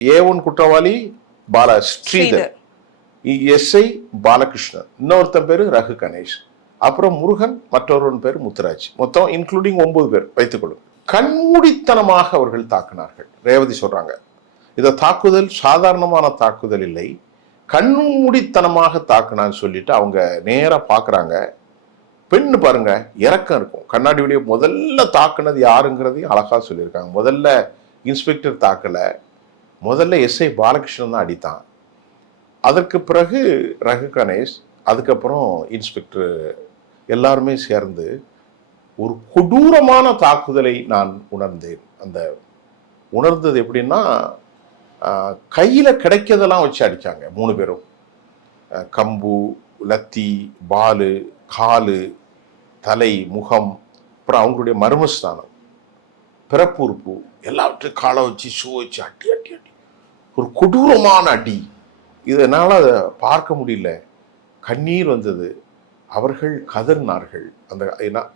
A1 குற்றவாளி Sridhar, SI Balakrishnan, இன்னொருத்தன் பேரு ரகு கணேஷ், அப்புறம் முருகன், மற்றொருவன் பேர் முத்துராஜ். மொத்தம் இன்க்ளூடிங் 9 பேர் வைத்துக்கொள்ளும். கண்மூடித்தனமாக அவர்கள் தாக்கினார்கள். ரேவதி சொல்றாங்க, இந்த தாக்குதல் சாதாரணமான தாக்குதல் இல்லை, கண்மூடித்தனமாக தாக்குனான்னு சொல்லிட்டு அவங்க நேரா பாக்குறாங்க. பெண்ணு பாருங்க, இறக்கம் இருக்கும். கண்ணாடி வழியை முதல்ல தாக்குனது யாருங்கிறதையும் அழகா சொல்லியிருக்காங்க. முதல்ல இன்ஸ்பெக்டர் தாக்கல, முதல்ல எஸ்ஐ பாலகிருஷ்ணன் தான் அடித்தான். அதற்கு பிறகு ரகு கணேஷ், அதுக்கப்புறம் இன்ஸ்பெக்டர், எல்லாருமே சேர்ந்து ஒரு கொடூரமான தாக்குதலை நான் உணர்ந்தேன். அந்த உணர்ந்தது எப்படின்னா, கையில கிடைக்கிறதெல்லாம் வச்சு அடிச்சாங்க 3 பேரும். கம்பு, லத்தி, பாலு, காலு, தலை, முகம், அப்புறம் அவங்களுடைய மர்மஸ்தானம், பிறப்புறுப்பு எல்லாவற்றையும் காலை வச்சு ஷூ வச்சு அடி அடி அடி, ஒரு கொடூரமான அடி. இதனால அதை பார்க்க முடியல, கண்ணீர் வந்தது, அவர்கள் கதறினார்கள். அந்த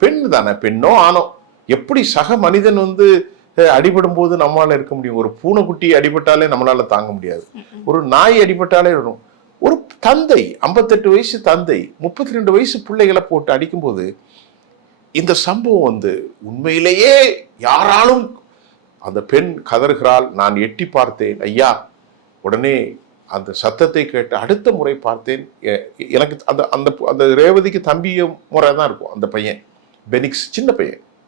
பெண் தானே, பெண்ணோ ஆணோ, எப்படி சக மனிதன் அடிபடும் போது நம்மளால இருக்க முடியும்? ஒரு பூனைக்குட்டி அடிபட்டாலே நம்மளால தாங்க முடியாது, ஒரு நாய் அடிபட்டாலே வரும். ஒரு தந்தை, 58 வயசு தந்தை 32 வயசு பிள்ளைகளை போட்டு அடிக்கும்போது இந்த சம்பவம் உண்மையிலேயே யாராலும், அந்த பெண் கதறுகிறாள், நான் எட்டி பார்த்தேன் ஐயா, உடனே அந்த சத்தத்தை கேட்டு அடுத்த முறை பார்த்தேன். எனக்கு அந்த அந்த அந்த ரேவதிக்கு தம்பிய முறை தான் இருக்கும். அந்த பையன் பெனிக்ஸ், சின்ன பையன்,